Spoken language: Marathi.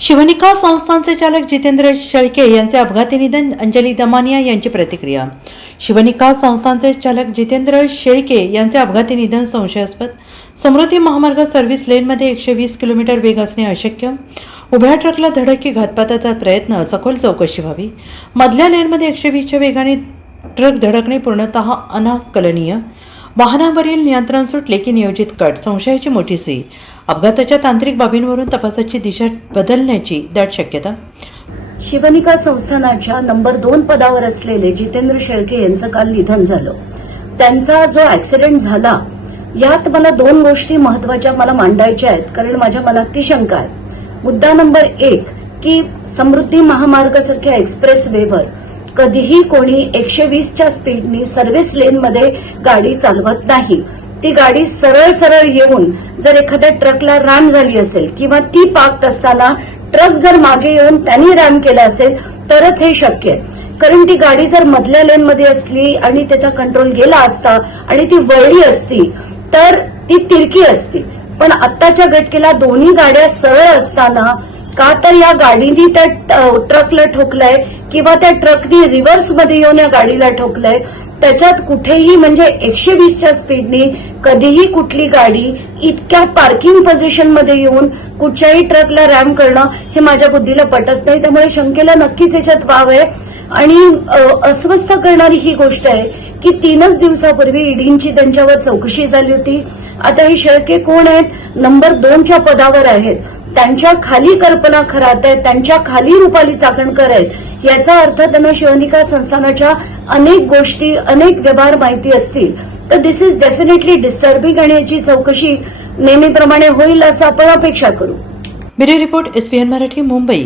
शिवनिका संस्थानचे चालक जितेंद्र शेळके यांचे अपघाती निधन. अंजली दमानिया यांची प्रतिक्रिया. शिवनिका संस्थानचे चालक जितेंद्र शेळके यांचे अपघाती निधन संशयास्पद. समृद्धी महामार्ग सर्व्हिस लेनमध्ये 120 किलोमीटर वेग असणे अशक्य. उभ्या ट्रकला धडक की घातपाताचा प्रयत्न, सखोल चौकशी व्हावी. मधल्या लेनमध्ये 120च्या वेगाने ट्रक धडकणे पूर्णतः अनाकलनीय. वाहनावरील नियंत्रण सुटले की नियोजित कट, संशयाची मोठी सुई. अपघाताच्या तांत्रिक बाबींवरून तपासाची दिशा बदलण्याची दाट शक्यता. शिवनिका संस्थानाच्या नंबर 2 पदावर असलेले जितेंद्र शेळके यांचं काल निधन झालं. त्यांचा जो ऍक्सिडेंट झाला यात मला 2 गोष्टी महत्वाच्या मला मांडायच्या आहेत, कारण माझ्या मनात ती शंका आहे. मुद्दा नंबर 1 की समृद्धी महामार्गासारख्या एक्सप्रेसवेवर कधीही कोणी 120च्या स्पीडनी सर्व्हिस लेनमध्ये गाडी चालवत नाही. ती गाडी सरळ सरळ येऊन जर एखाद्या ट्रकला रॅम झाली असेल किंवा ती पार्क्ड असताना ट्रक जर मागे येऊन त्यांनी रॅम केला असेल तरच हे शक्य आहे. कारण ती गाडी जर मधल्या लेनमध्ये असली आणि त्याचा कंट्रोल गेला असता आणि ती वळली असती तर ती तिरकी असती. पण आत्ताच्या घटकेला दोन्ही गाड्या सरळ असताना का तर या गाडीने त्या ट्रकला ठोकलंय किंवा त्या ट्रकनी रिव्हर्समध्ये येऊन या गाडीला ठोकलंय. त्याच्यात कुठेही म्हणजे 120च्या स्पीडनी कधीही कुठली गाडी इतक्या पार्किंग पोझिशनमध्ये येऊन कुठच्याही ट्रकला रॅम करणं हे माझ्या बुद्धीला पटत नाही. त्यामुळे शंकेला नक्कीच याच्यात वाव आहे. आणि अस्वस्थ करणारी ही गोष्ट आहे की 3च दिवसापूर्वी ईडीची त्यांच्यावर चौकशी झाली होती. आता हे शेळके कोण आहेत? नंबर 2च्या पदावर आहेत. त्यांच्या खाली कल्पना खरात आहेत, त्यांच्या खाली रुपाली चाकणकर आहेत. याचा अर्थ त्यांना शिवनिका संस्थानाच्या अनेक गोष्टी, अनेक व्यवहार माहिती असतील. तर दिस इज डेफिनेटली डिस्टर्बिंग आणि याची चौकशी नेहमीप्रमाणे होईल असं आपण अपेक्षा करू. Bureau report, SPN Marathi, Mumbai.